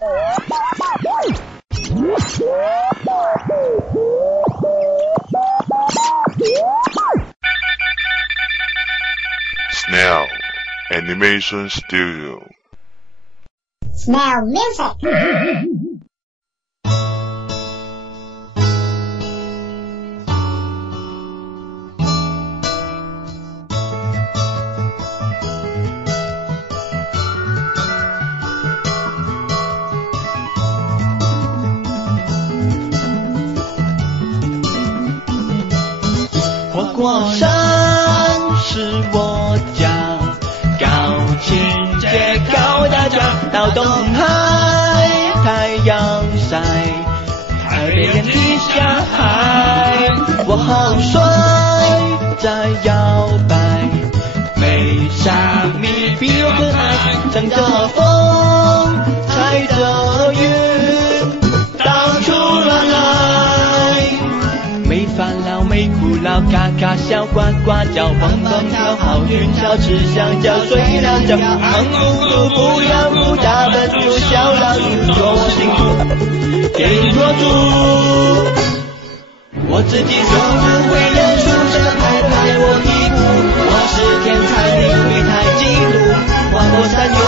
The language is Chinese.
Snail Animation Studio. Snail Music. 花果山是我家，高清街高大家，到东海太阳晒，海边天下海，我好帅在摇摆，美上你比我可爱，乘着风，踩着云，到处乱来，没烦恼没苦恼，嘎嘎笑呱呱叫，蹦蹦跳，好运潮，吃香蕉，睡懒觉，忙碌碌不要哭，大笨猪小老鼠说我辛苦，给做主，我自己说不会认输，这拍拍我屁股，我是天才，你会太嫉妒，花果山有